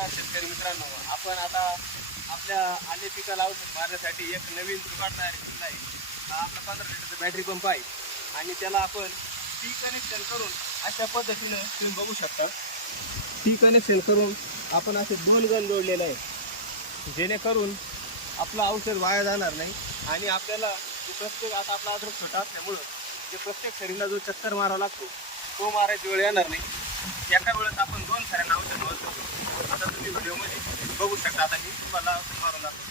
शेतकरी मित्रांनो, आपण आता आपल्या आले पिकाला औषध मारण्यासाठी एक नवीन जुगाड तयार केलेला आहे. हा आपला 15 लिटरचा बॅटरी पंप आहे आणि त्याला आपण टी कनेक्शन करून अशा पद्धतीनं तुम्ही बघू शकता. टी कनेक्शन करून आपण असे 2 गन जोडलेले आहेत, जेणेकरून आपलं औषध वाया जाणार नाही आणि आपल्याला प्रत्येक आता आपला अद्रक छोटा असल्यामुळं जे प्रत्येक शरीराला जो चक्कर मारावा लागतो तो मारायची वेळ येणार नाही. एका वेळेस आपण 2 साऱ्यांना औषध मारू शकतो. आता तुम्ही व्हिडिओमध्ये बघू शकता. आता मी तुम्हाला औषध मारून दाखवतो.